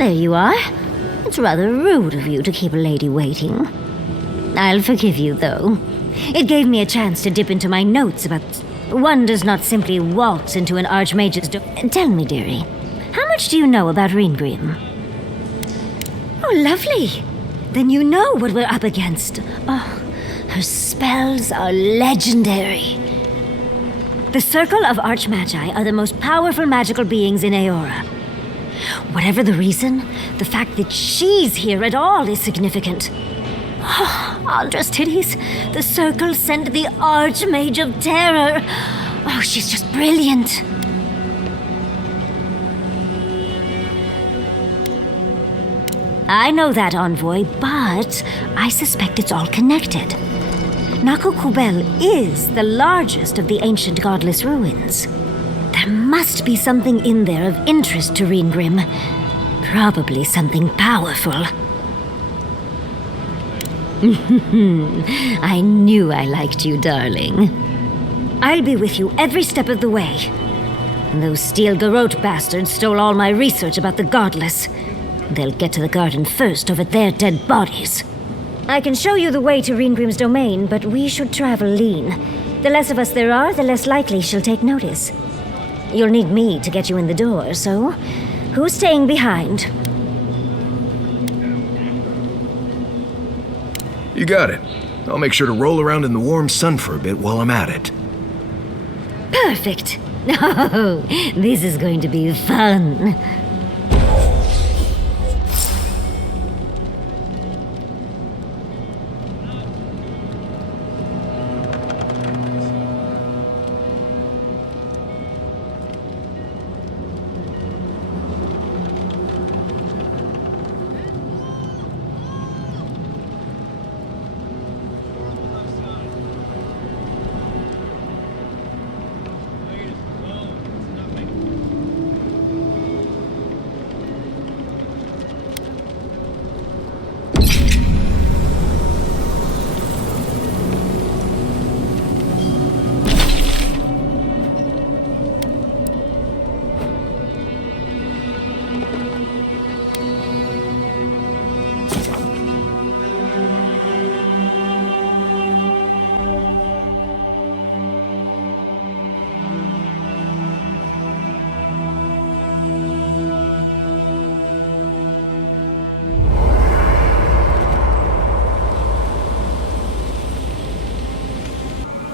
There you are. It's rather rude of you to keep a lady waiting. I'll forgive you, though. It gave me a chance to dip into my notes about... One does not simply waltz into an archmage's door. Tell me, dearie, how much do you know about Reengrim? Oh, lovely. Then you know what we're up against. Oh, her spells are legendary. The Circle of Archmagi are the most powerful magical beings in Eora. Whatever the reason, the fact that she's here at all is significant. Oh, Aldra's titties. The Circle sent the Archmage of Terror. Oh, she's just brilliant. I know that, Envoy, but I suspect it's all connected. Nakokubel is the largest of the ancient godless ruins. There must be something in there of interest to Reengrim. Probably something powerful. I knew I liked you, darling. I'll be with you every step of the way. Those Steel Garrote bastards stole all my research about the godless. They'll get to the garden first over their dead bodies. I can show you the way to Reengrim's domain, but we should travel lean. The less of us there are, the less likely she'll take notice. You'll need me to get you in the door, so who's staying behind? You got it. I'll make sure to roll around in the warm sun for a bit while I'm at it. Perfect. Oh, this is going to be fun.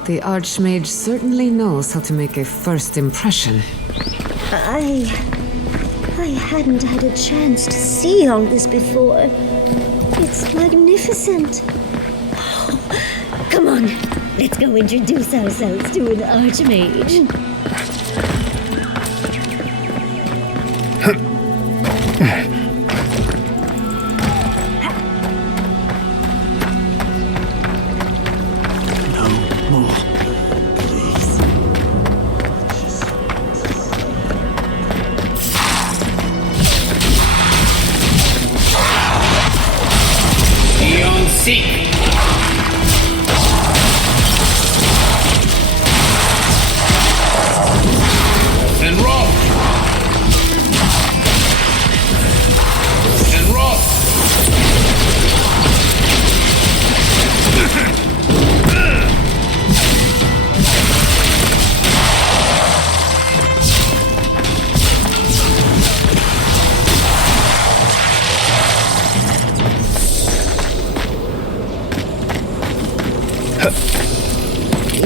The Archmage certainly knows how to make a first impression. I hadn't had a chance to see all this before. It's magnificent. Oh, come on, let's go introduce ourselves to an Archmage.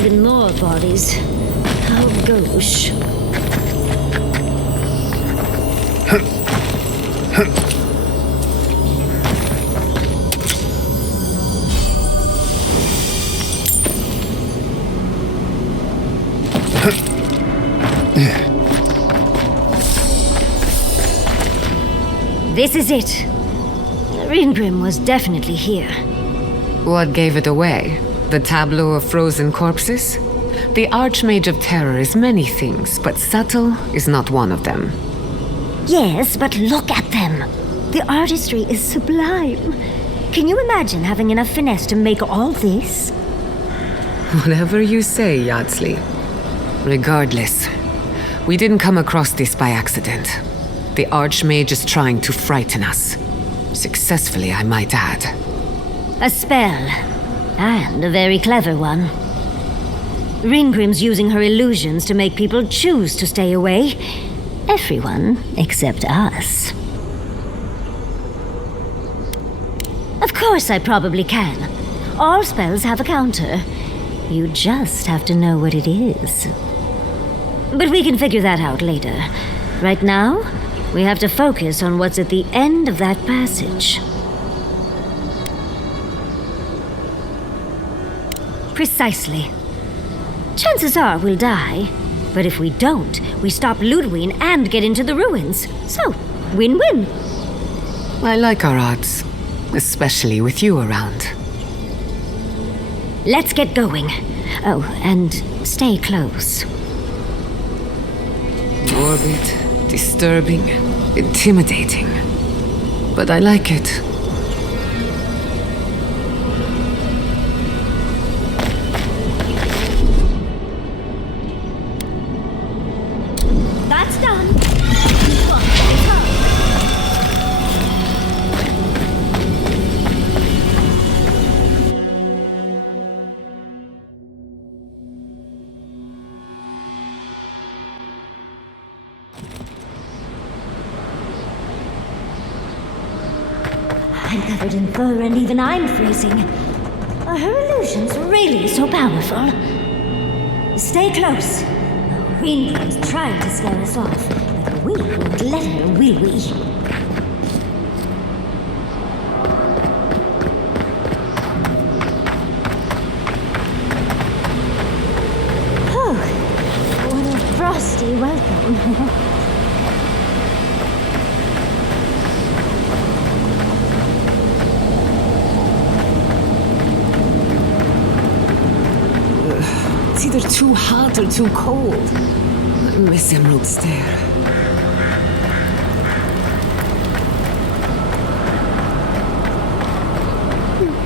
Even more bodies. How gauche. This is it. Reengrim was definitely here. What gave it away? The tableau of frozen corpses? The Archmage of Terror is many things, but subtle is not one of them. Yes, but look at them. The artistry is sublime. Can you imagine having enough finesse to make all this? Whatever you say, Yardsley. Regardless, we didn't come across this by accident. The Archmage is trying to frighten us. Successfully, I might add. A spell. And a very clever one. Ringgrim's using her illusions to make people choose to stay away. Everyone except us. Of course I probably can. All spells have a counter. You just have to know what it is. But we can figure that out later. Right now, we have to focus on what's at the end of that passage. Precisely. Chances are we'll die. But if we don't, we stop Ludwig and get into the ruins. So, win-win. I like our odds. Especially with you around. Let's get going. Oh, and stay close. Morbid, disturbing, intimidating. But I like it. That's done. I'm covered in fur and even I'm freezing. Are her illusions really so powerful? Stay close. Ring's trying to scare us off, but we won't let her, will we? Oh, what a frosty welcome. It's either too hot or too cold. I miss Emerald Stair.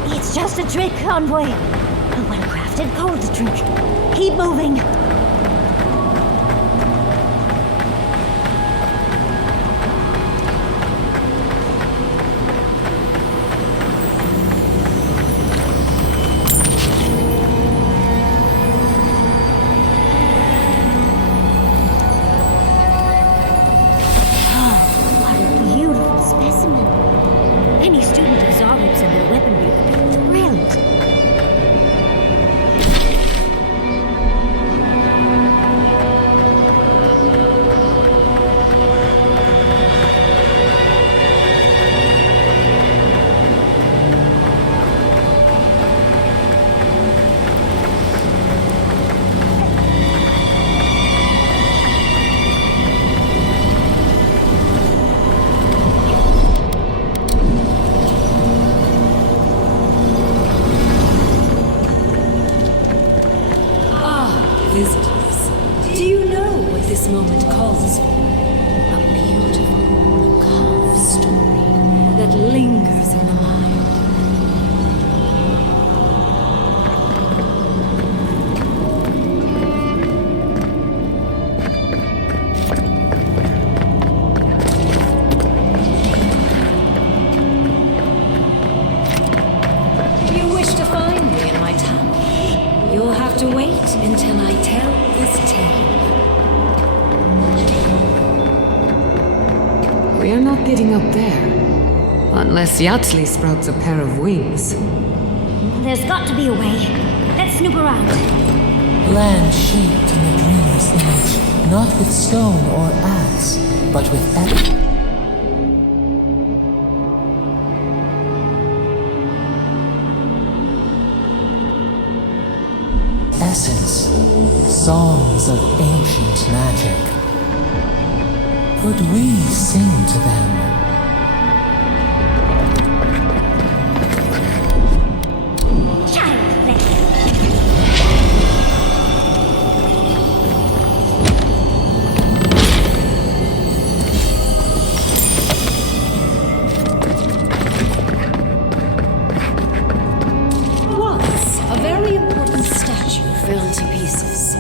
It's just a trick, Envoy. A well-crafted cold trick. Keep moving. Visitors, do you know what this moment calls for? A beautiful, calm story that lingers in the mind. You wish to find me in my tower? You'll have to wait until I tell this tale. We are not getting up there. Unless Yatsley sprouts a pair of wings. There's got to be a way. Let's snoop around. Land shaped in the dreamer's image, not with stone or axe, but with essence, songs of ancient magic. Could we sing to them? Once, a very important statue fell to pieces,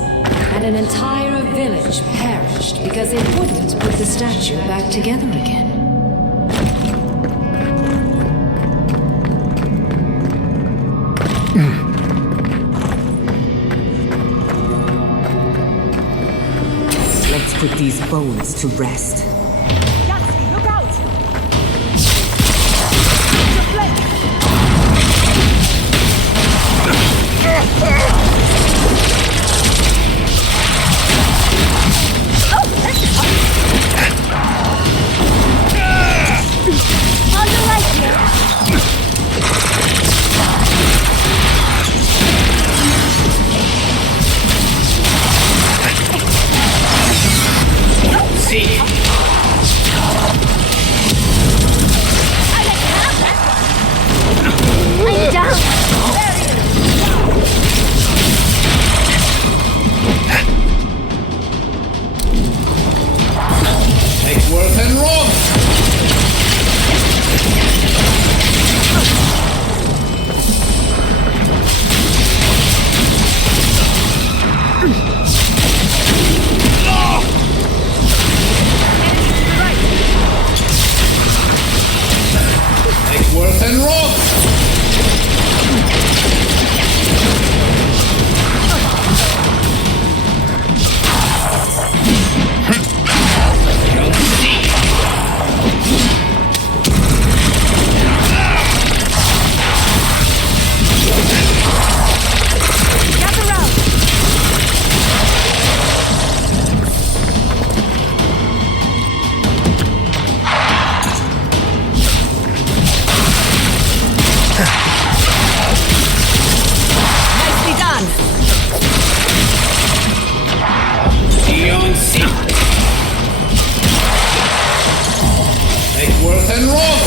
and an entire village perished because it wouldn't put the the statue back together again. Let's put these bones to rest. Yatsky, look out! On the right here. See? I'm down. Make work and roll! Make work and roll! Gather round! Nicely done! Make work and roll!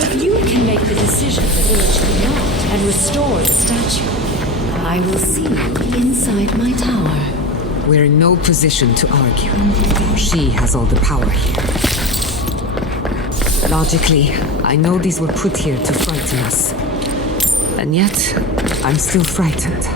If you can make the decision the village cannot and restore the statue, I will see you inside my tower. We're in no position to argue. She has all the power here. Logically, I know these were put here to frighten us. And yet, I'm still frightened.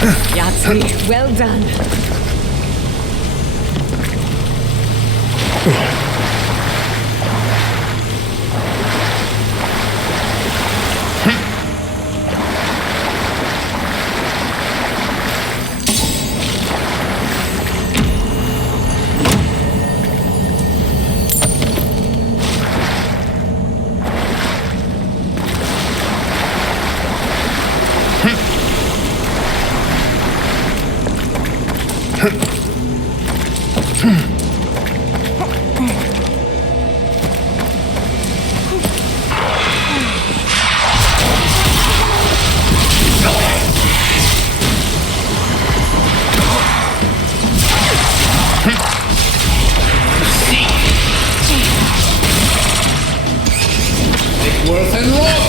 Yahtzee, well done. Worth and roll!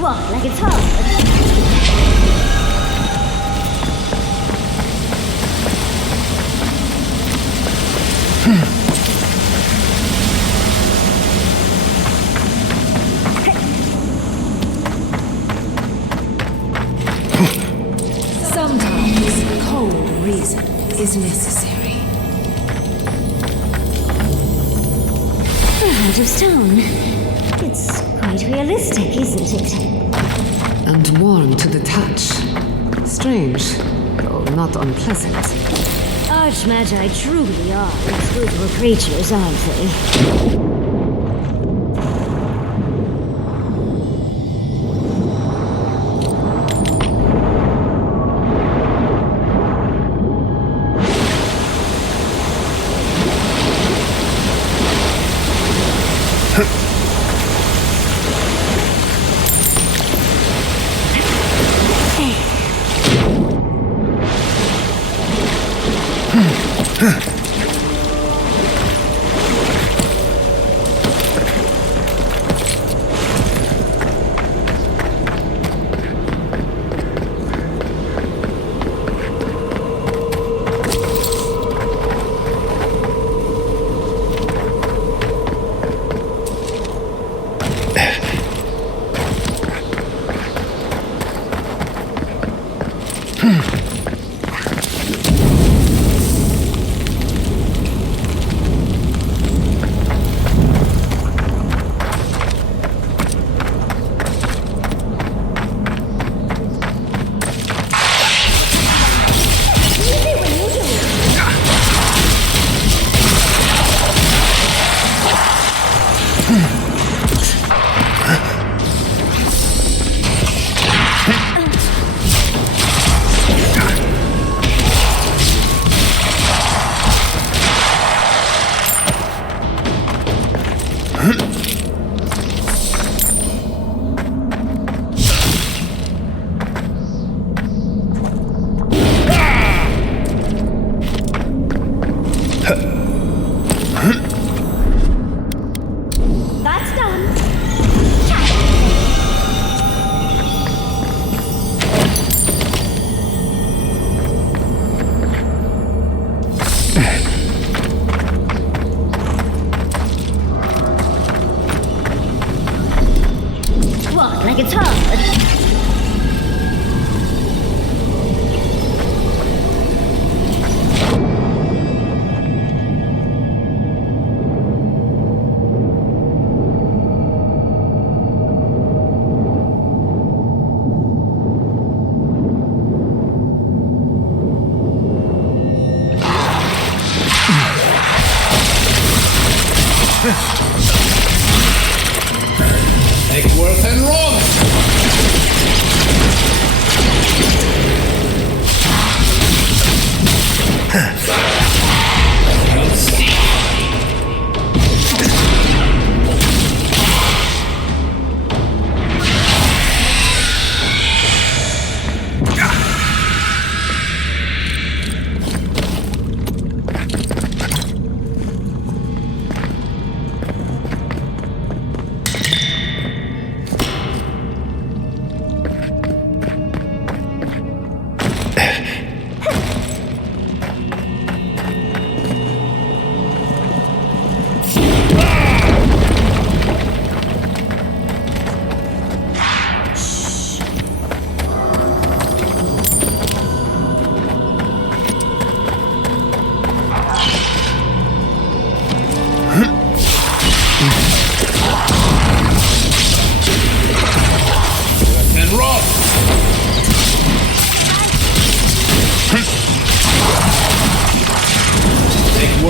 Walk like it's hard. Sometimes cold reason is necessary. A heart of stone. It's quite realistic, isn't it? And warm to the touch. Strange, though not unpleasant. Archmagi truly are inscrutable creatures, aren't they?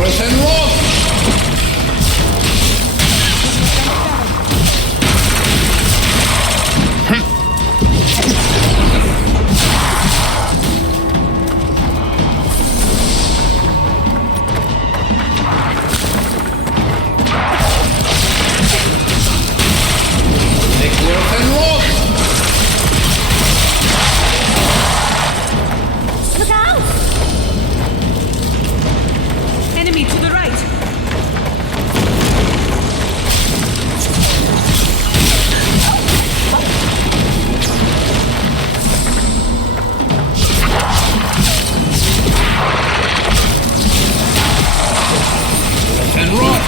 worse and wrong! Make worse and wrong! Look out! Enemy to the right! And run!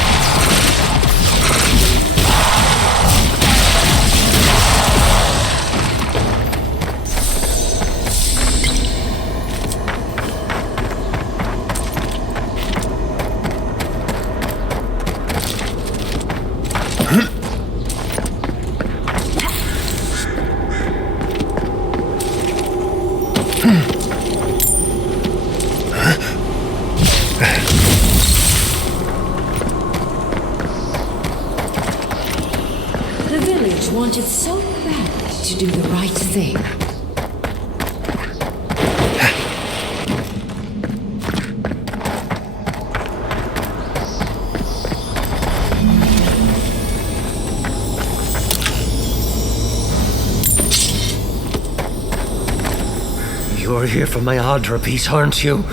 The village wanted so bad to do the right thing. You're here for my Adra piece, aren't you?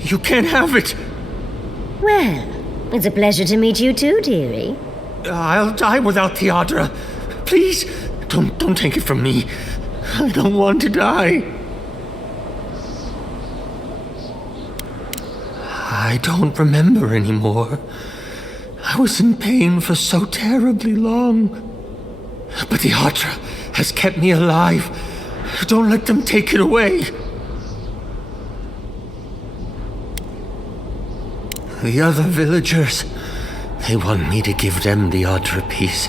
You can't have it! Well, it's a pleasure to meet you too, dearie. I'll die without the Adra. Please, don't take it from me. I don't want to die. I don't remember anymore. I was in pain for so terribly long. But the Adra has kept me alive. Don't let them take it away. The other villagers, they want me to give them the Adra piece.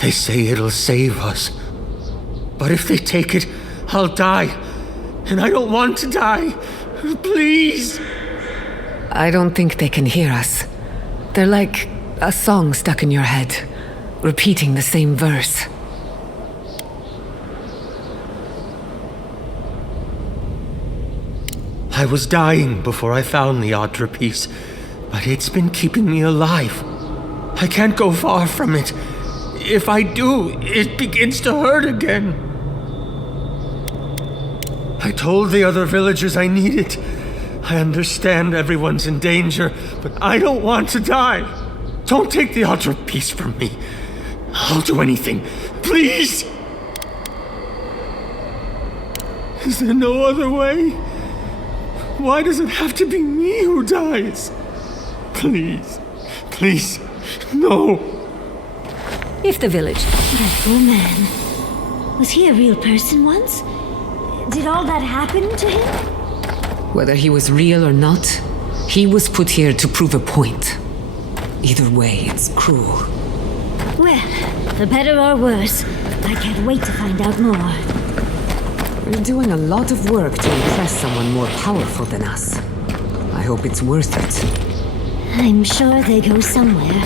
They say it'll save us. But if they take it, I'll die. And I don't want to die. Please. I don't think they can hear us. They're like a song stuck in your head, repeating the same verse. I was dying before I found the Adra piece, but it's been keeping me alive. I can't go far from it. If I do, it begins to hurt again. I told the other villagers I need it. I understand everyone's in danger, but I don't want to die. Don't take the Adra piece from me. I'll do anything. Please! Is there no other way? Why does it have to be me who dies? Please, please, no. If the village... That poor man. Was he a real person once? Did all that happen to him? Whether he was real or not, he was put here to prove a point. Either way, it's cruel. Well, for better or worse, I can't wait to find out more. We're doing a lot of work to impress someone more powerful than us. I hope it's worth it. I'm sure they go somewhere.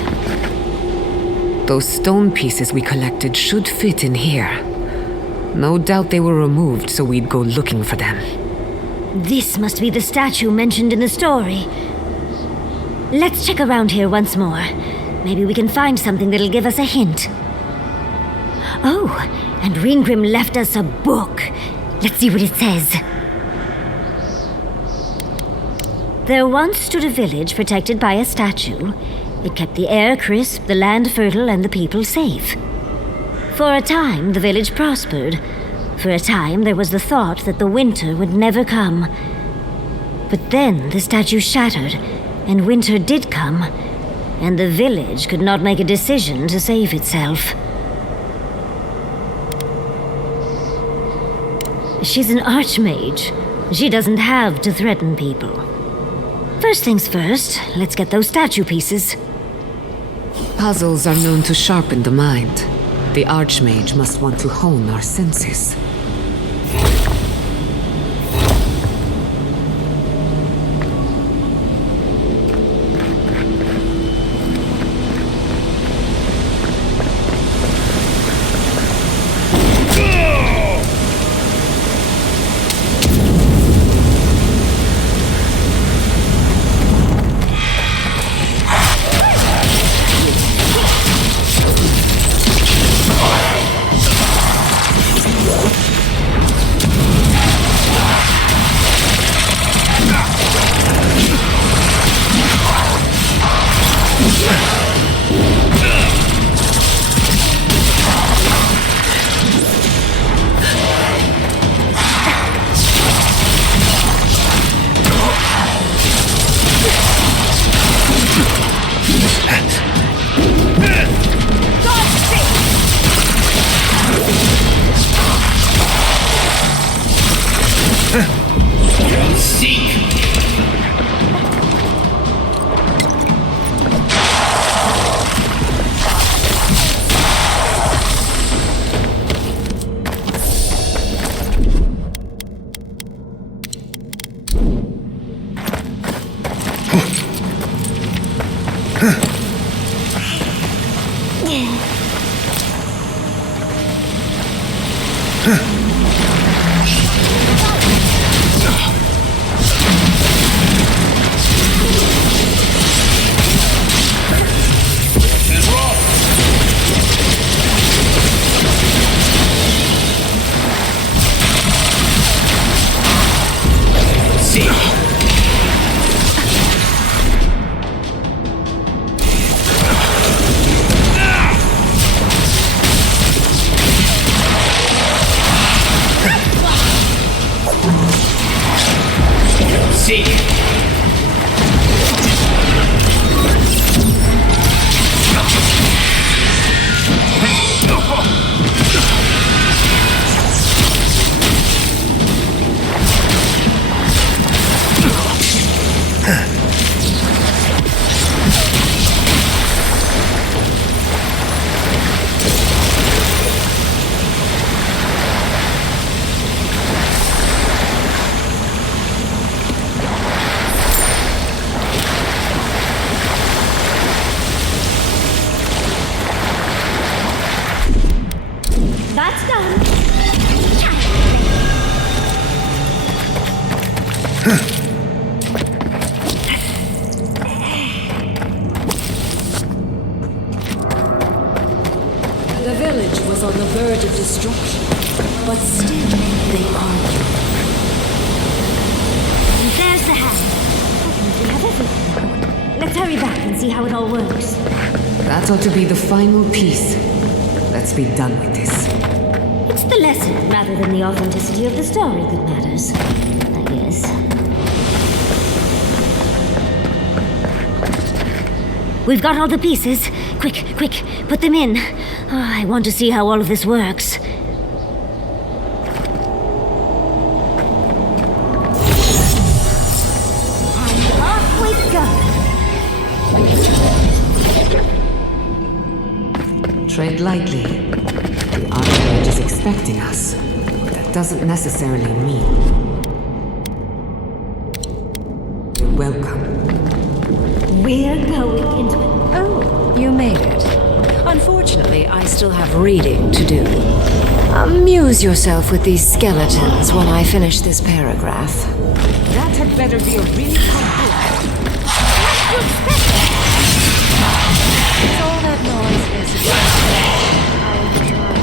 Those stone pieces we collected should fit in here. No doubt they were removed so we'd go looking for them. This must be the statue mentioned in the story. Let's check around here once more. Maybe we can find something that'll give us a hint. Oh, and Ringrim left us a book. Let's see what it says. There once stood a village protected by a statue. It kept the air crisp, the land fertile, and the people safe. For a time, the village prospered. For a time, there was the thought that the winter would never come. But then the statue shattered, and winter did come, and the village could not make a decision to save itself. She's an archmage. She doesn't have to threaten people. First things first, let's get those statue pieces. Puzzles are known to sharpen the mind. The archmage must want to hone our senses. Seek! That's done. The village was on the verge of destruction, but still they argued. And there's the hand. We have everything. Let's hurry back and see how it all works. That ought to be the final piece. Let's be done with this. It's the lesson rather than the authenticity of the story that matters, I guess. We've got all the pieces. Quick, quick, put them in. Oh, I want to see how all of this works. And off we go. Tread lightly. The Archmage is expecting us, but that doesn't necessarily mean you're welcome. We're going into it. Oh, you made it. Unfortunately, I still have reading to do. Amuse yourself with these skeletons while I finish this paragraph. That had better be a really good book. It's all that noise is. I'll try.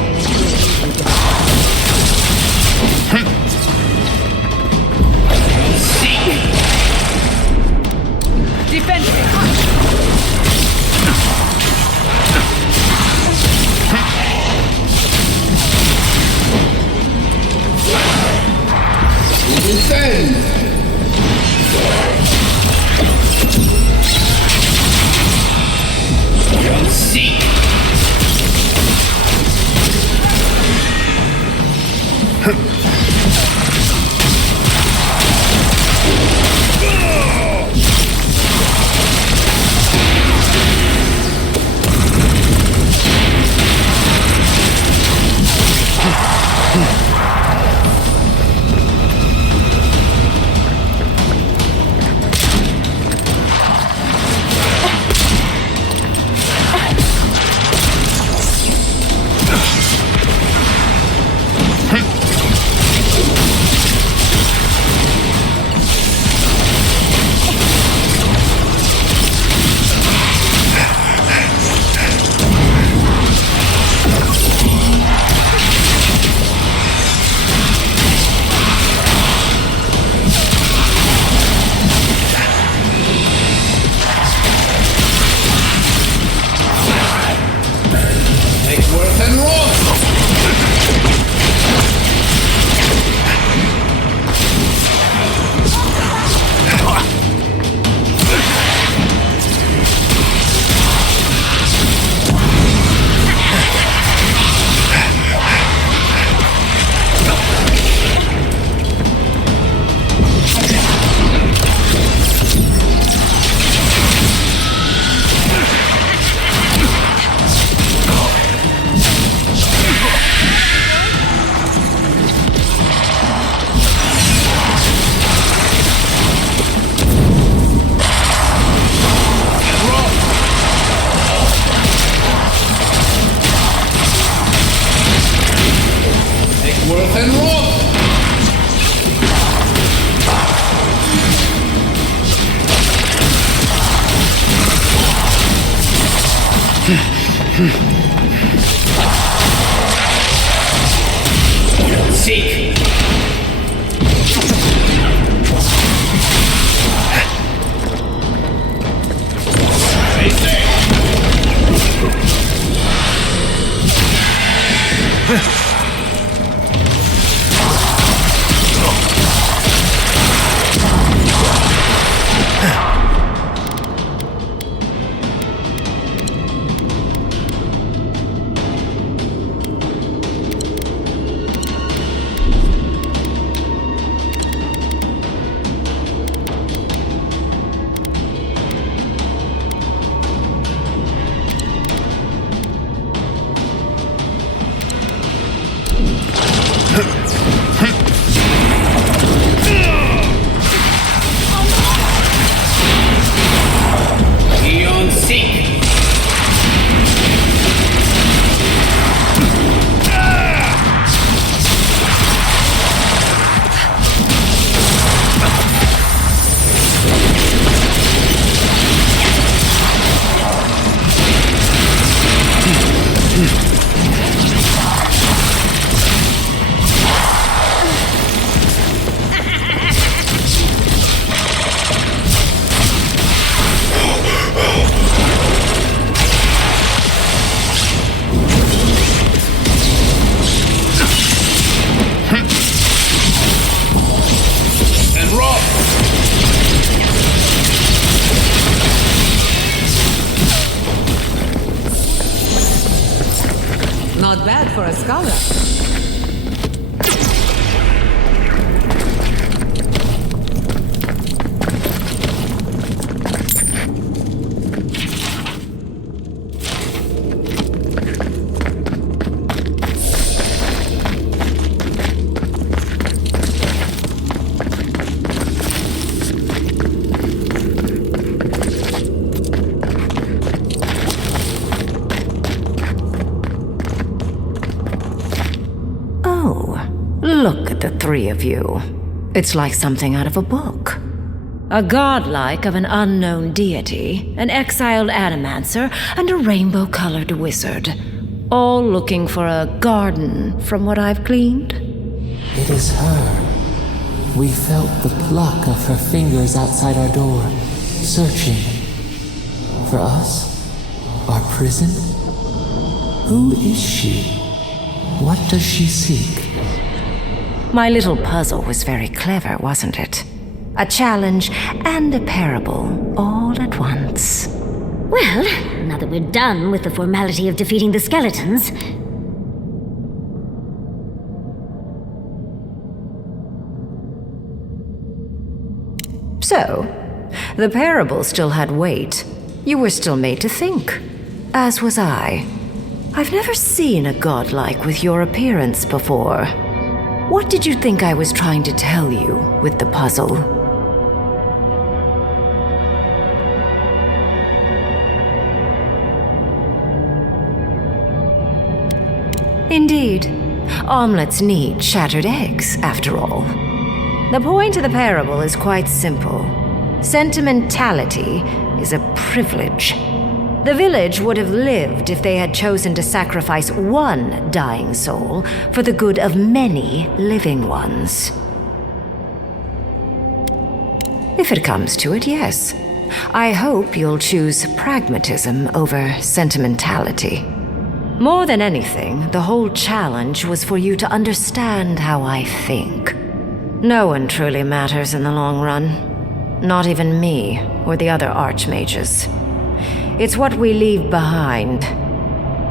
Defensive! Defend! You'll seek! Seek! Stay safe! Eon Seek! And rock! Not bad for a scholar. Look at the three of you. It's like something out of a book. A godlike of an unknown deity, an exiled animancer, and a rainbow-colored wizard. All looking for a garden, from what I've gleaned. It is her. We felt the pluck of her fingers outside our door, searching. For us? Our prison? Who is she? What does she seek? My little puzzle was very clever, wasn't it? A challenge and a parable, all at once. Well, now that we're done with the formality of defeating the skeletons... So, the parable still had weight. You were still made to think. As was I. I've never seen a godlike with your appearance before. What did you think I was trying to tell you with the puzzle? Indeed. Omelets need shattered eggs, after all. The point of the parable is quite simple. Sentimentality is a privilege. The village would have lived if they had chosen to sacrifice one dying soul for the good of many living ones. If it comes to it, yes. I hope you'll choose pragmatism over sentimentality. More than anything, the whole challenge was for you to understand how I think. No one truly matters in the long run. Not even me or the other archmages. It's what we leave behind.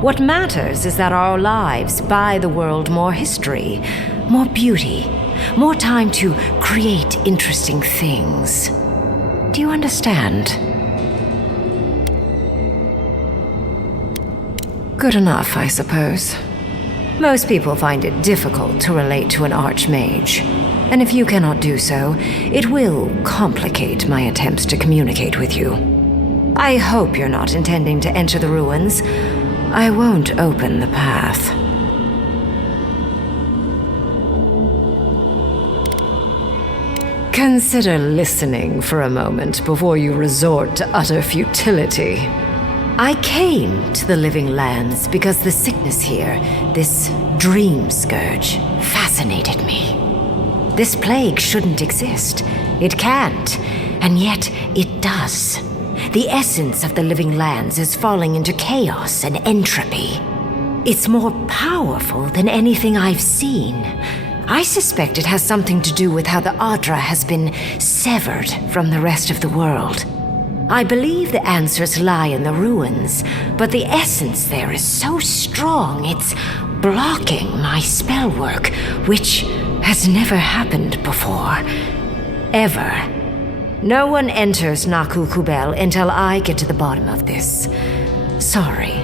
What matters is that our lives buy the world more history, more beauty, more time to create interesting things. Do you understand? Good enough, I suppose. Most people find it difficult to relate to an archmage, and if you cannot do so, it will complicate my attempts to communicate with you. I hope you're not intending to enter the ruins. I won't open the path. Consider listening for a moment before you resort to utter futility. I came to the Living Lands because the sickness here, this dream scourge, fascinated me. This plague shouldn't exist. It can't, and yet it does. The essence of the Living Lands is falling into chaos and entropy. It's more powerful than anything I've seen. I suspect it has something to do with how the Adra has been severed from the rest of the world. I believe the answers lie in the ruins, but the essence there is so strong it's blocking my spell work, which has never happened before. Ever. No one enters Naku Kubel until I get to the bottom of this. Sorry.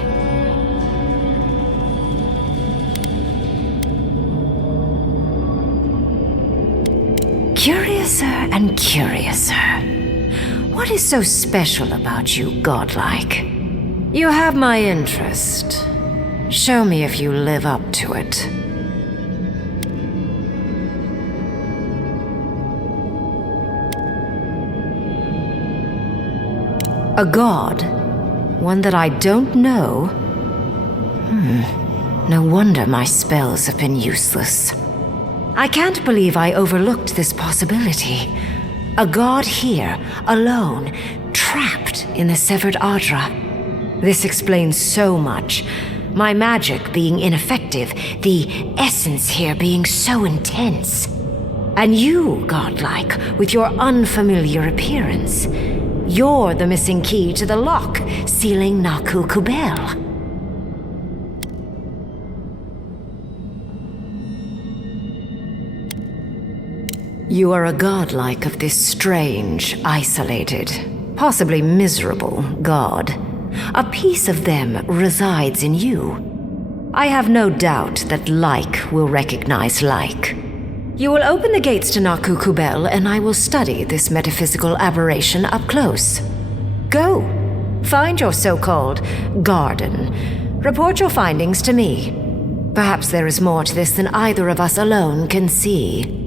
Curiouser and curiouser. What is so special about you, godlike? You have my interest. Show me if you live up to it. A god? One that I don't know? No wonder my spells have been useless. I can't believe I overlooked this possibility. A god here, alone, trapped in the severed Adra. This explains so much. My magic being ineffective, the essence here being so intense. And you, godlike, with your unfamiliar appearance. You're the missing key to the lock, sealing Naku Kubel. You are a godlike of this strange, isolated, possibly miserable god. A piece of them resides in you. I have no doubt that like will recognize like. You will open the gates to Naku Kubel, and I will study this metaphysical aberration up close. Go. Find your so-called garden. Report your findings to me. Perhaps there is more to this than either of us alone can see.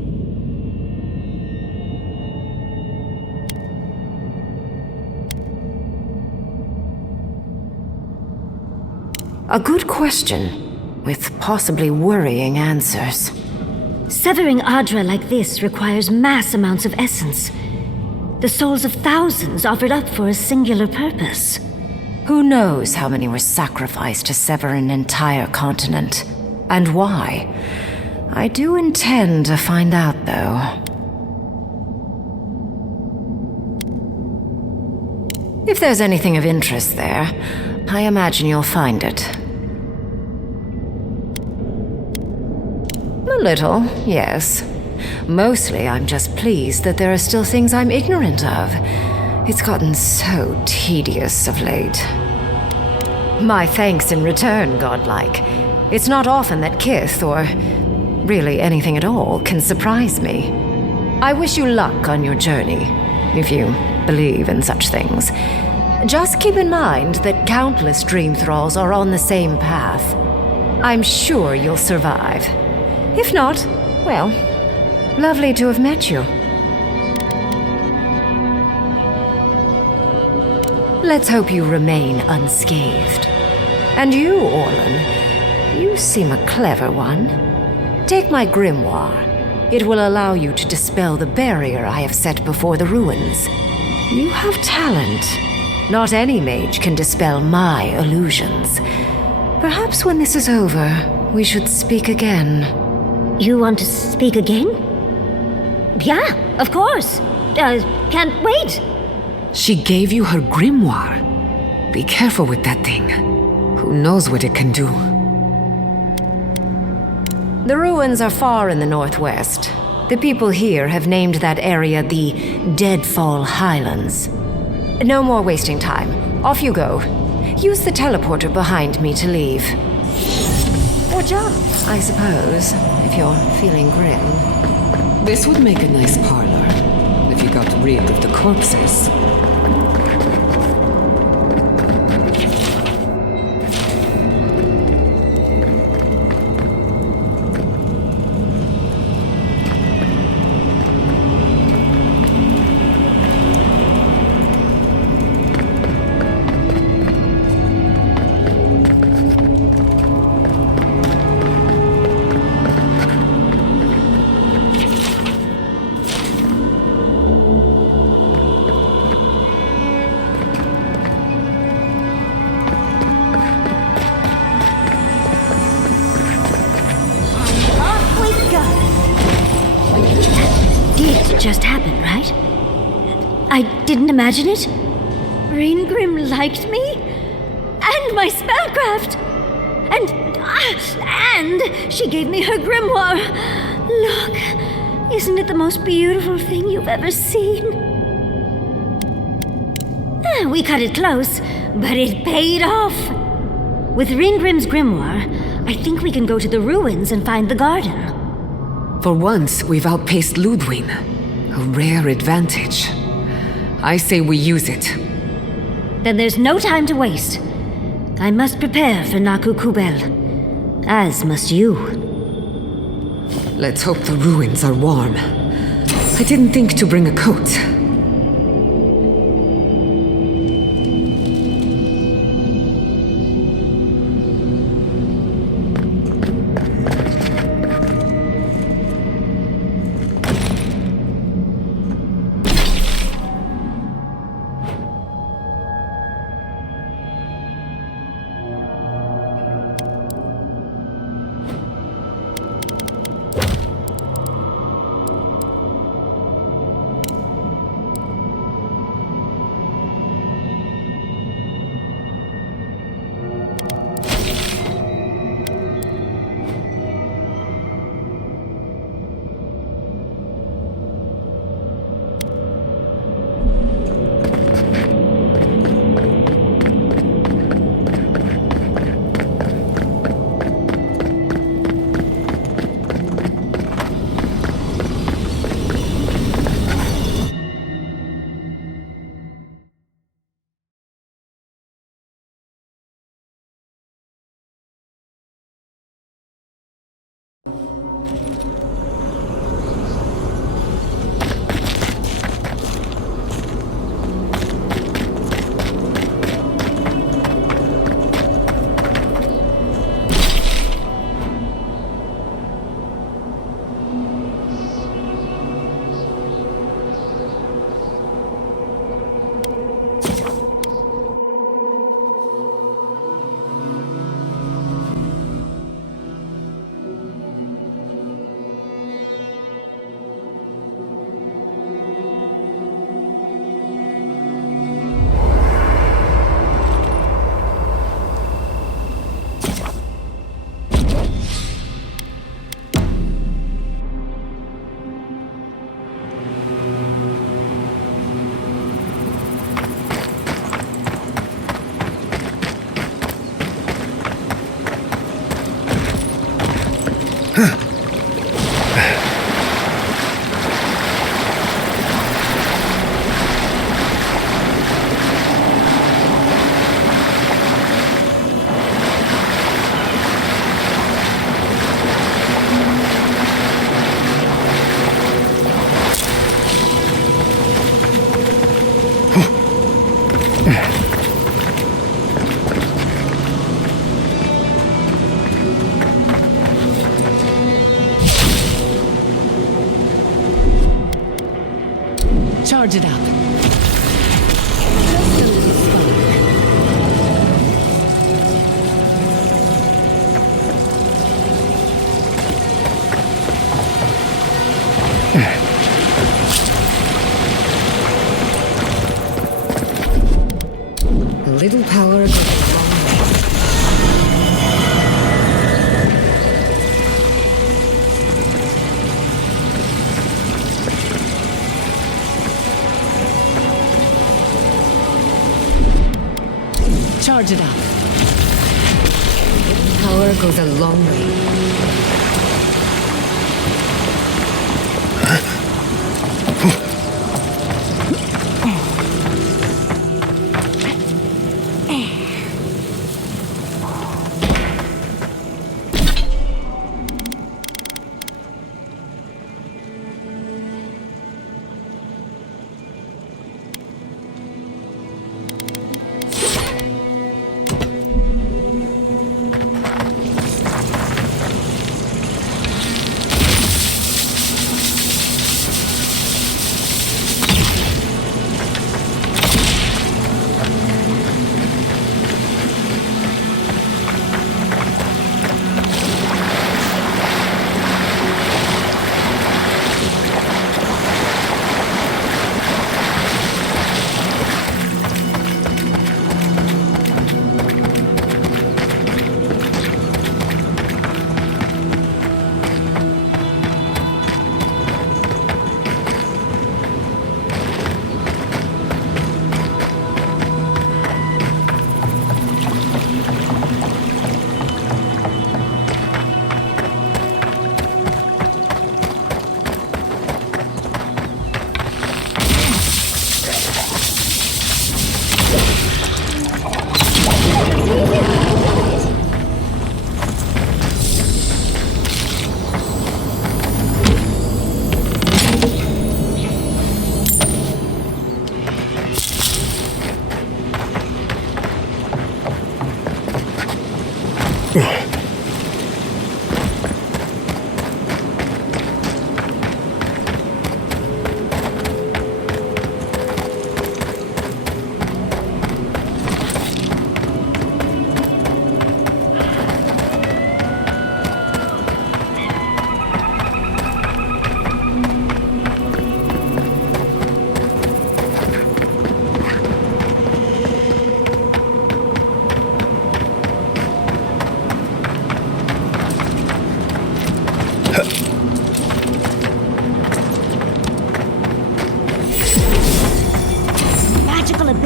A good question, with possibly worrying answers. Severing Adra like this requires mass amounts of essence. The souls of thousands offered up for a singular purpose. Who knows how many were sacrificed to sever an entire continent, and why? I do intend to find out, though. If there's anything of interest there, I imagine you'll find it. A little, yes. Mostly, I'm just pleased that there are still things I'm ignorant of. It's gotten so tedious of late. My thanks in return, godlike. It's not often that Kith, or really anything at all, can surprise me. I wish you luck on your journey, if you believe in such things. Just keep in mind that countless dream thralls are on the same path. I'm sure you'll survive. If not, well, lovely to have met you. Let's hope you remain unscathed. And you, Orlan, you seem a clever one. Take my grimoire. It will allow you to dispel the barrier I have set before the ruins. You have talent. Not any mage can dispel my illusions. Perhaps when this is over, we should speak again. You want to speak again? Yeah, of course. Can't wait. She gave you her grimoire. Be careful with that thing. Who knows what it can do? The ruins are far in the northwest. The people here have named that area the Deadfall Highlands. No more wasting time. Off you go. Use the teleporter behind me to leave. Or jump, I suppose, if you're feeling grim. This would make a nice parlor, if you got rid of the corpses. did just happen, right? I didn't imagine it. Raingrim liked me? And my spellcraft! And she gave me her grimoire. Look, isn't it the most beautiful thing you've ever seen? We cut it close, but it paid off. With Ringgrim's grimoire, I think we can go to the ruins and find the garden. For once, we've outpaced Ludwig. A rare advantage. I say we use it. Then there's no time to waste. I must prepare for Naku Kubel. As must you. Let's hope the ruins are warm. I didn't think to bring a coat. Charge it up. Just a little slower. A little power goes a long way. Charge it up. Power goes a long way.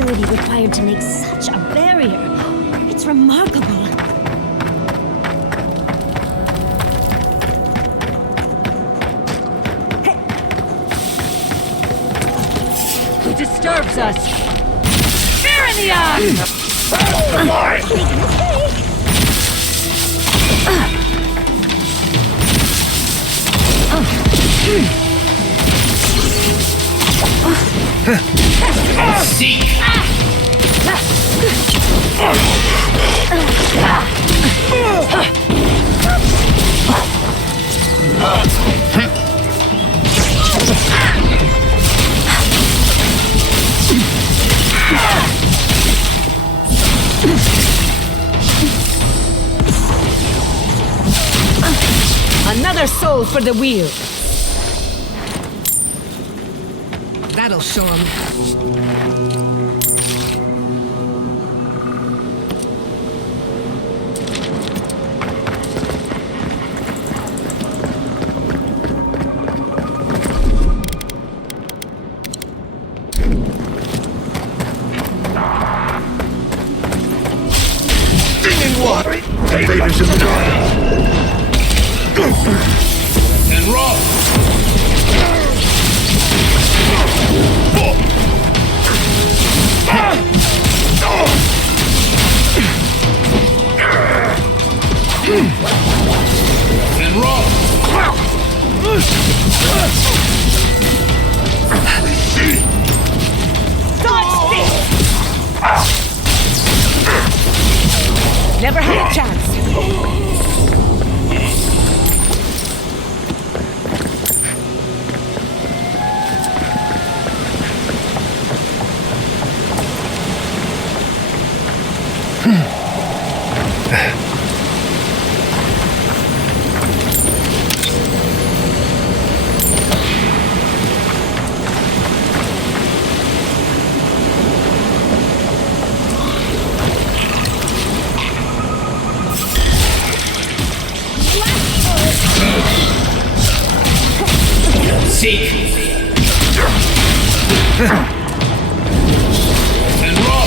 ingenuity required to make such a barrier. It's remarkable. Who disturbs us? Fear in the eye! Seek! Another soul for the wheel. That'll show him. Stinging water! Invaders in the dark! And roll! And roll! Never had a chance. Seek! And roll!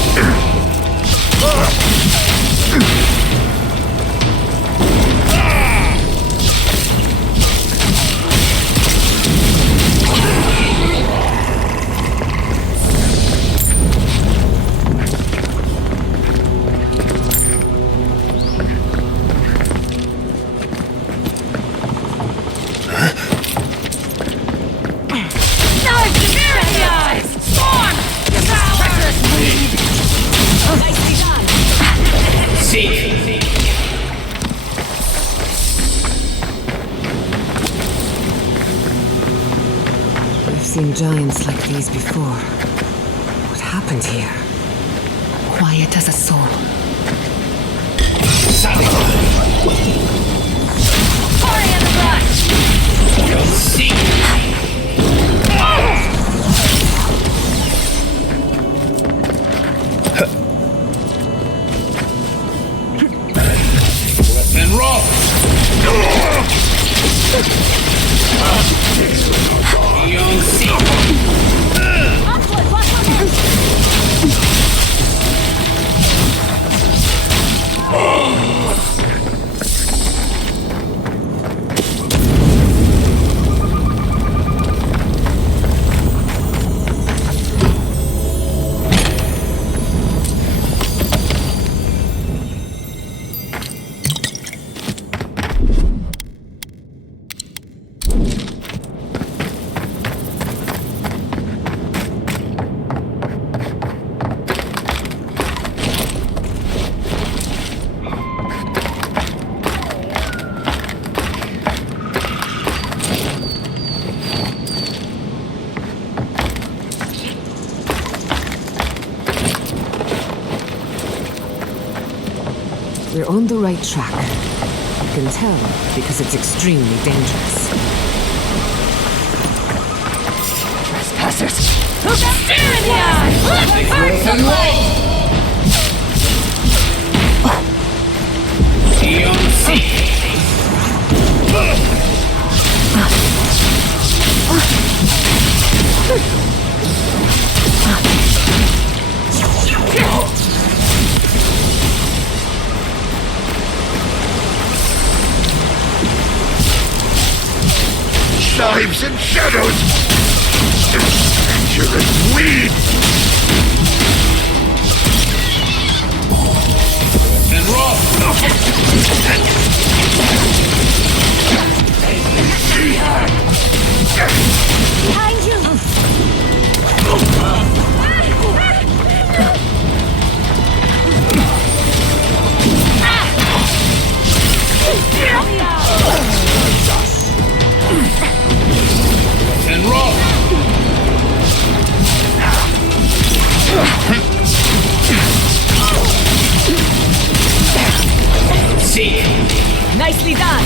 Seek! We've seen giants like these before. What happened here? Quiet as a soul. Party in the brush! Seek! And roll! Beyond seek! We're on the right track. You can tell because it's extremely dangerous. Trespassers! Who got fear in the eye? And roll! Beyond seek! darkness and shadows! You're a weed! And roll! Behind you! And roll! Seek! Nicely done.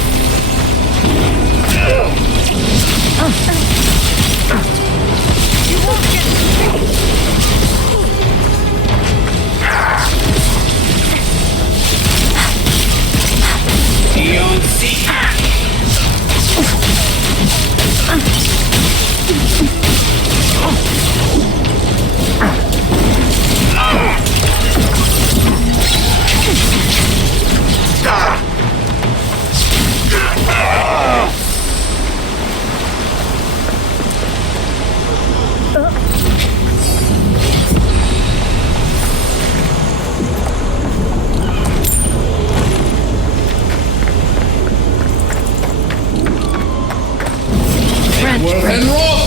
You won't get Beyond seek! And roll!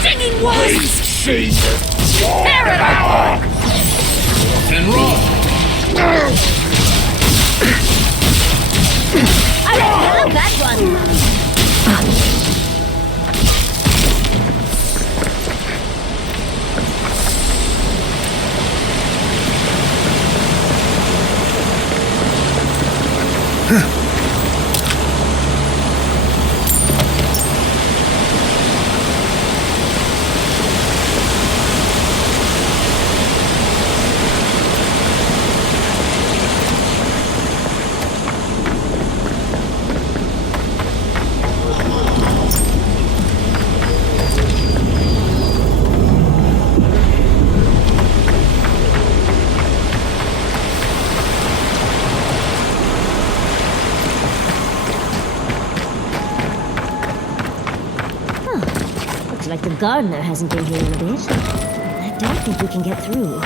stinging wasps! Tear it apart! And roll! I love that one! Like the gardener hasn't been here in a bit. I don't think we can get through.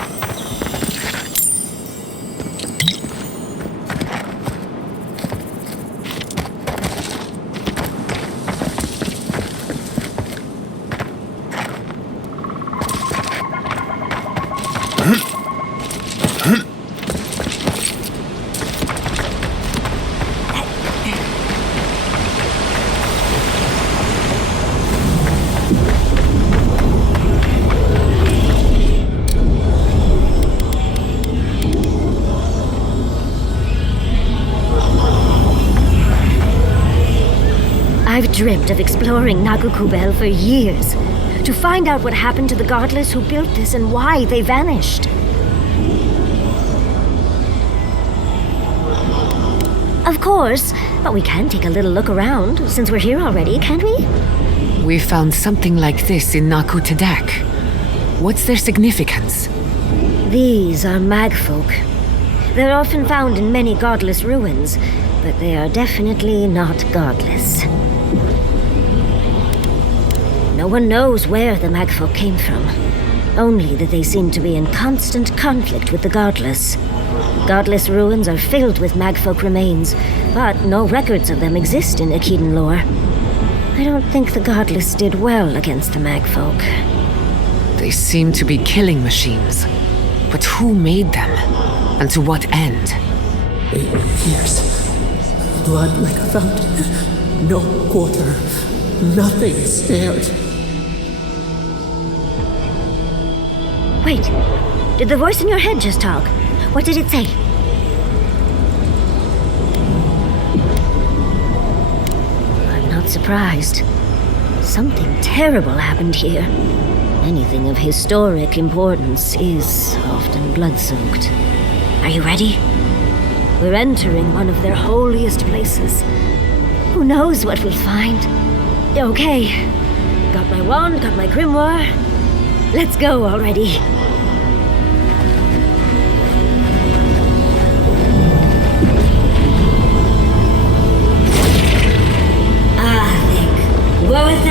I've dreamt of exploring Nagukubel for years, to find out what happened to the godless who built this and why they vanished. Of course, but we can take a little look around, since we're here already, can't we? We found something like this in Naku Tadak. What's their significance? These are magfolk. They're often found in many godless ruins, but they are definitely not godless. No one knows where the magfolk came from, only that they seem to be in constant conflict with the godless. Godless ruins are filled with magfolk remains, but no records of them exist in Akiden lore. I don't think the godless did well against the magfolk. They seem to be killing machines. But who made them? And to what end? 8 years. Blood like a fountain. No quarter. Nothing spared. Wait, did the voice in your head just talk? What did it say? I'm not surprised. Something terrible happened here. Anything of historic importance is often blood-soaked. Are you ready? We're entering one of their holiest places. Who knows what we'll find? Okay. Got my wand, got my grimoire. Let's go already. I think worth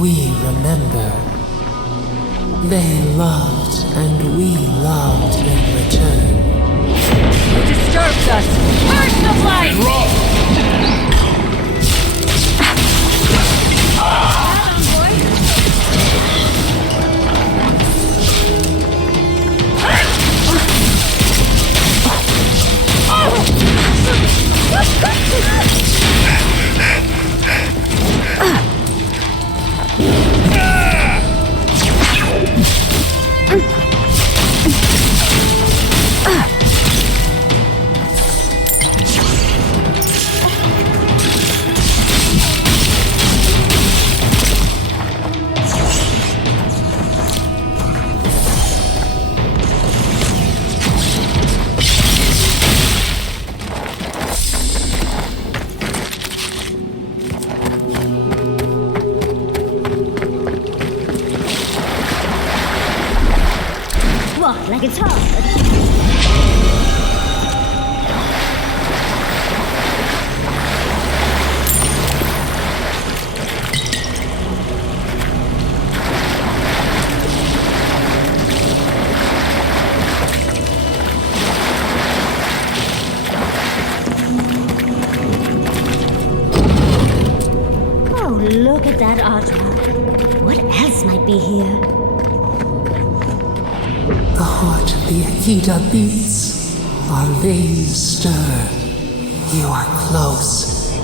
We remember. They loved, and we loved in return. It disturbs us. Burst of light! And rock! Walk like it's hard. Oh, look at that artwork. What else might be here? The heart of the Akita beats. Our veins stir. You are close.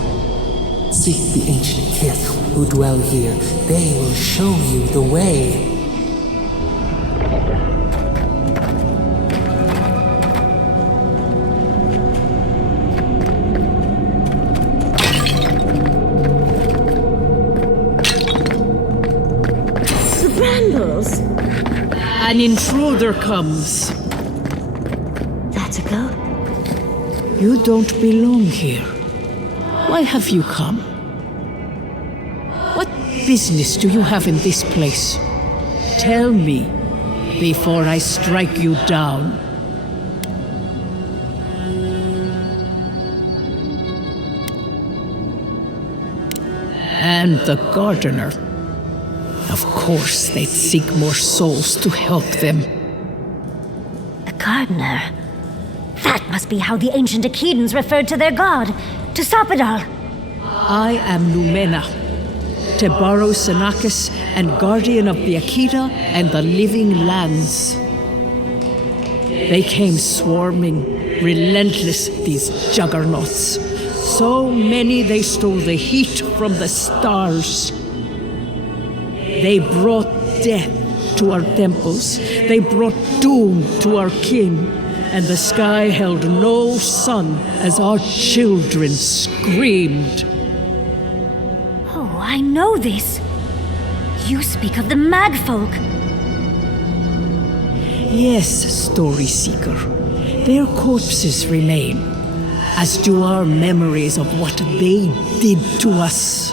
Seek the ancient kith who dwell here. They will show you the way. The brambles. An intruder comes. That's a go. You don't belong here. Why have you come? What business do you have in this place? Tell me before I strike you down. And the gardener. Of course, they'd seek more souls to help them. The gardener. That must be how the ancient Akidans referred to their god, to stop it all. I am Numena, Tebaro Senakis, and guardian of the Akita and the living lands. They came swarming, relentless, these juggernauts. So many they stole the heat from the stars. They brought death to our temples. They brought doom to our kin. And the sky held no sun as our children screamed. Oh, I know this. You speak of the Magfolk. Yes, Story Seeker. Their corpses remain, as do our memories of what they did to us.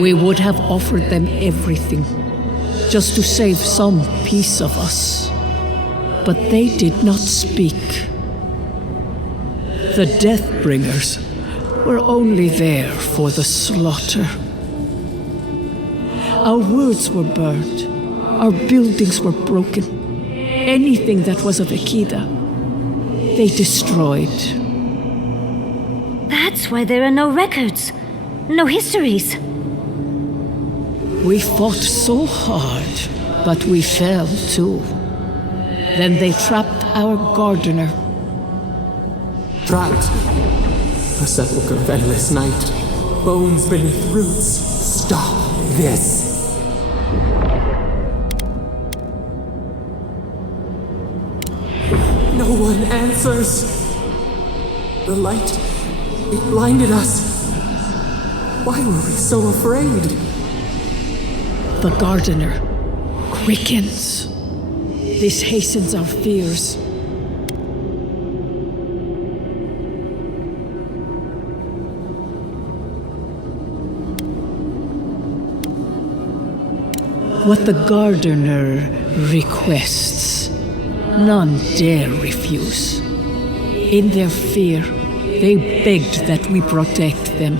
We would have offered them everything, just to save some piece of us. But they did not speak. The Deathbringers were only there for the slaughter. Our words were burned. Our buildings were broken. Anything that was of Akita, they destroyed. That's why there are no records, no histories. We fought so hard, but we fell too. Then they trapped our gardener. Trapped. A sepulchre of endless night. Bones beneath roots. Stop this. No one answers. The light, it blinded us. Why were we so afraid? The gardener quickens. This hastens our fears. What the gardener requests, none dare refuse. In their fear, They begged that we protect them.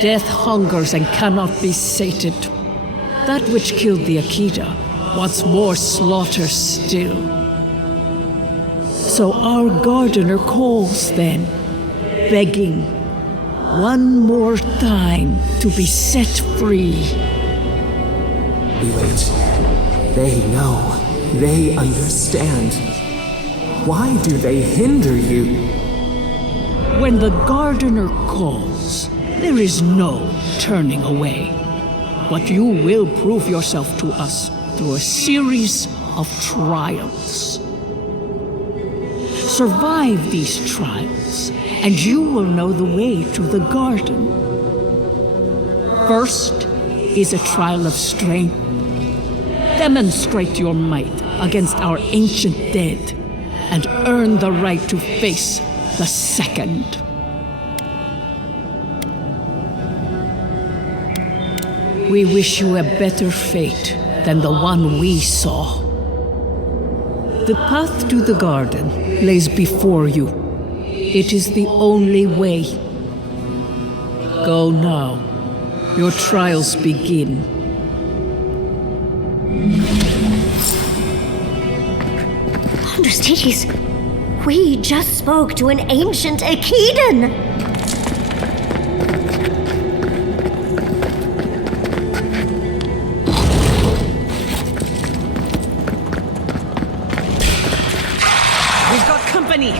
Death hungers and cannot be sated. That which killed the Akita wants more slaughter still. So our gardener calls then, begging one more time to be set free. We wait. They know. They understand. Why do they hinder you? When the gardener calls, there is no turning away. But you will prove yourself to us through a series of trials. Survive these trials, and you will know the way to the garden. First is a trial of strength. Demonstrate your might against our ancient dead, and earn the right to face the second. We wish you a better fate than the one we saw. The path to the garden lays before you. It is the only way. Go now. Your trials begin. Understudies, we just spoke to an ancient Akedan! We've got company!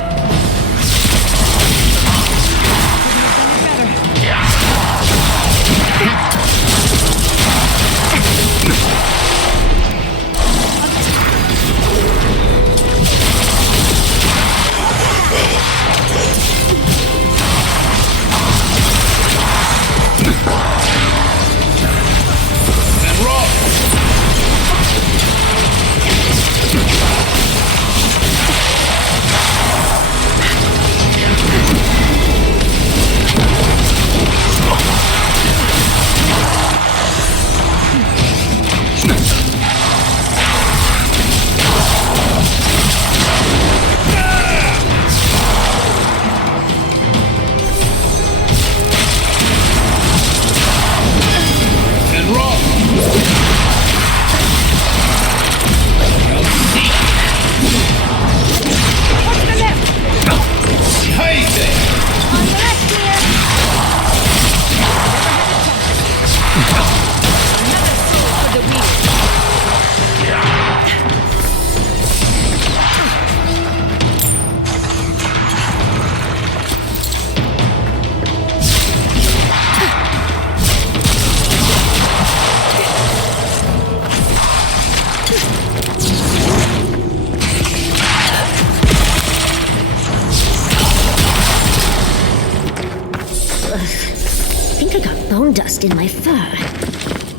Bone dust in my fur.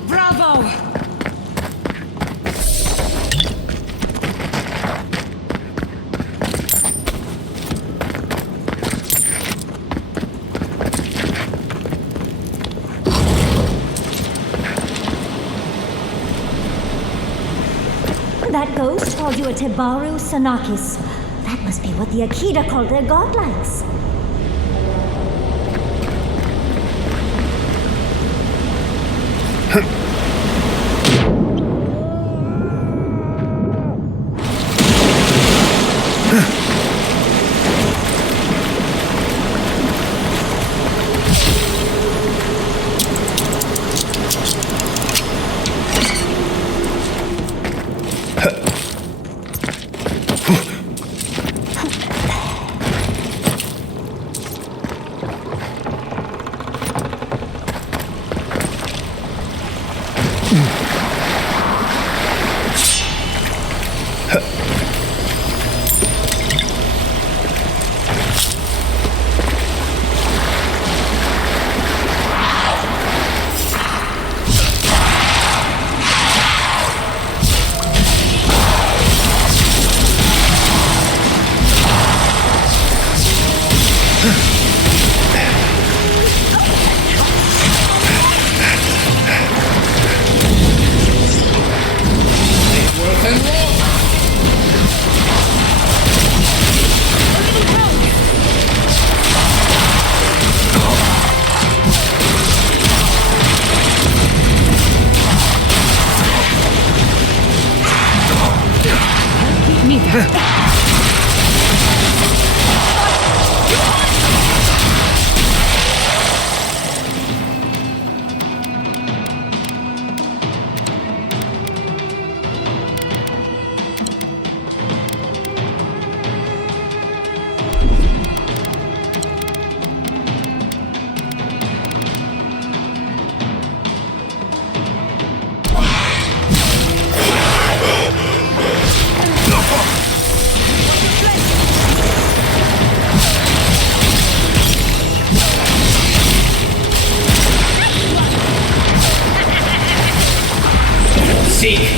Bravo! That ghost called you a Tebaru Sanakis. That must be what the Akita called their godlikes. Seek.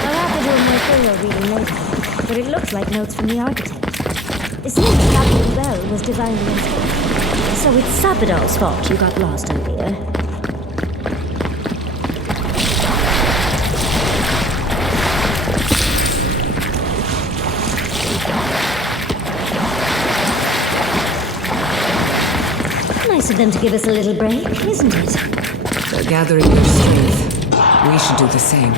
I'll have to do a more thorough reading later, but it looks like notes from the architect. It seems that well was divinely inspired. So it's Sabadell's fault you got lost earlier. Nice of them to give us a little break, isn't it? They're gathering their strength. We should do the same.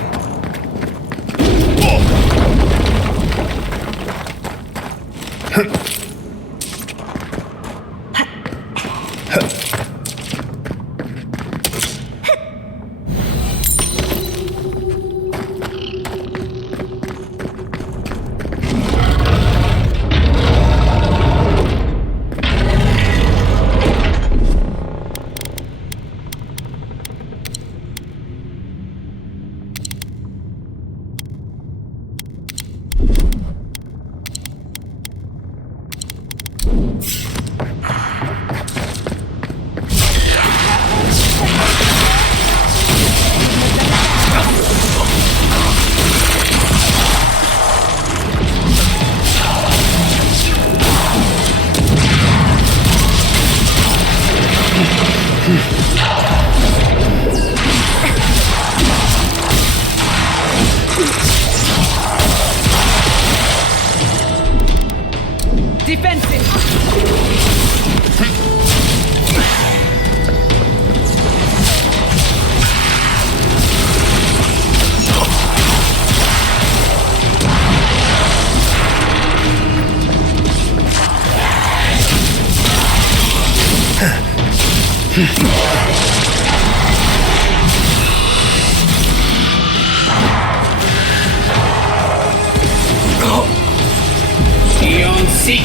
Seek.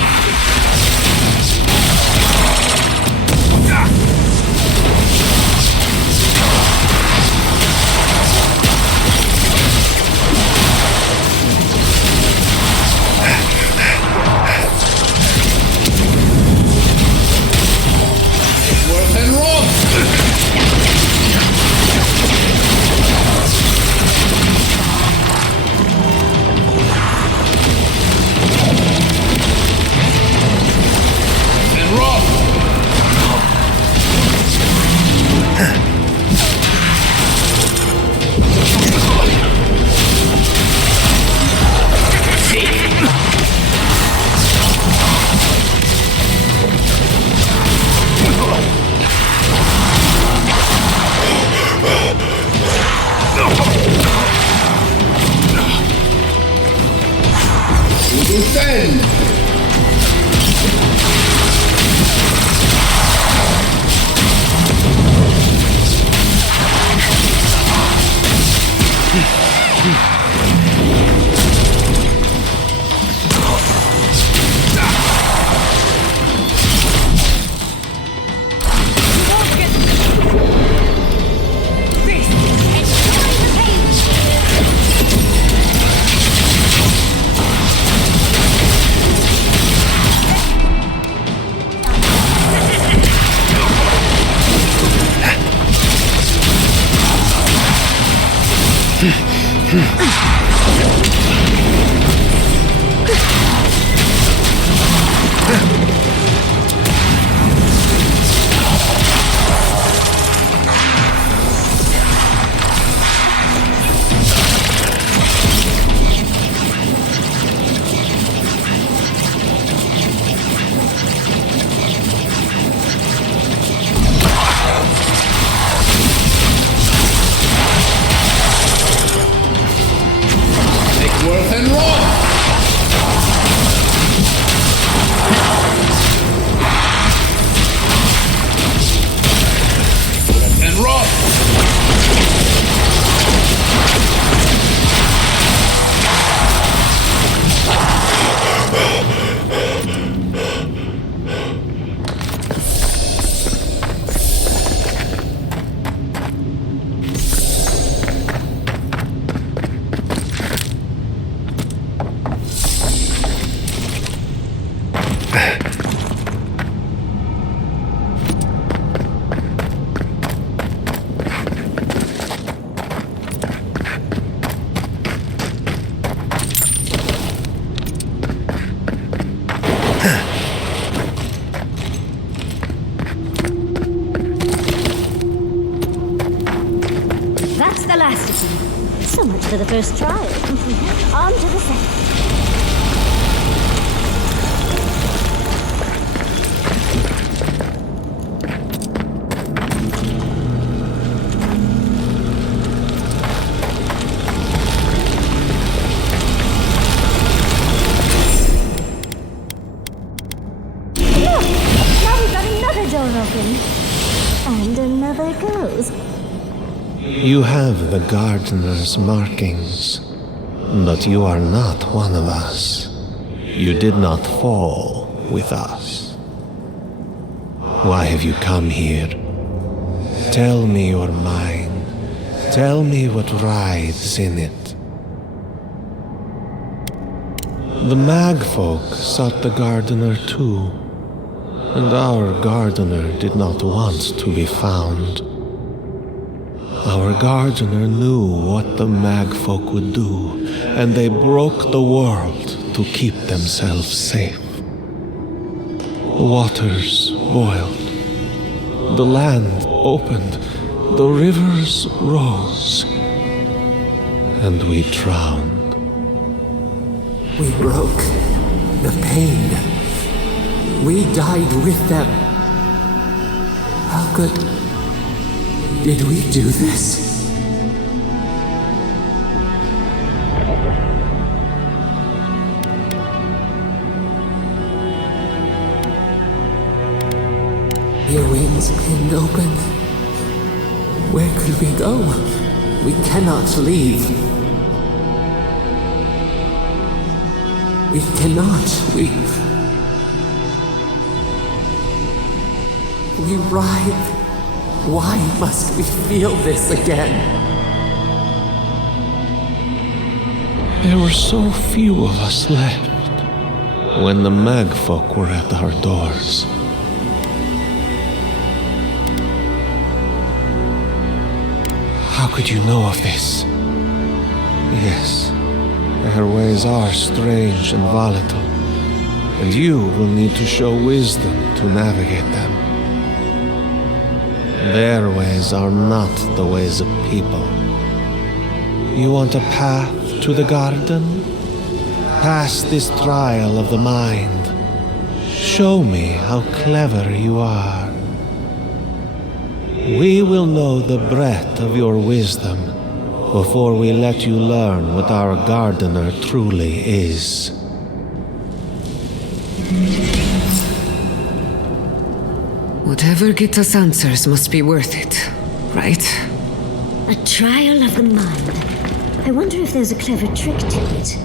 Worth and wrong. That's the last of them. So much for the first trial. On to the second. Open. And another goes. You have the gardener's markings, but you are not one of us. You did not fall with us. Why have you come here? Tell me your mind. Tell me what rides in it. The Magfolk sought the gardener too. And our gardener did not want to be found. Our gardener knew what the Magfolk would do, and they broke the world to keep themselves safe. The waters boiled, the land opened, the rivers rose, and we drowned. We broke the pain. We died with them. How could... did we do this? Your wings pinned open. Where could we go? We cannot leave. We cannot. We writhe. Why must we feel this again? There were so few of us left when the Magfolk were at our doors. How could you know of this? Yes, their ways are strange and volatile, and you will need to show wisdom to navigate them. Their ways are not the ways of people. You want a path to the garden? Pass this trial of the mind. Show me how clever you are. We will know the breadth of your wisdom before we let you learn what our gardener truly is. Whatever gets us answers must be worth it, right? A trial of the mind. I wonder if there's a clever trick to it.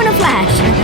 in a flash.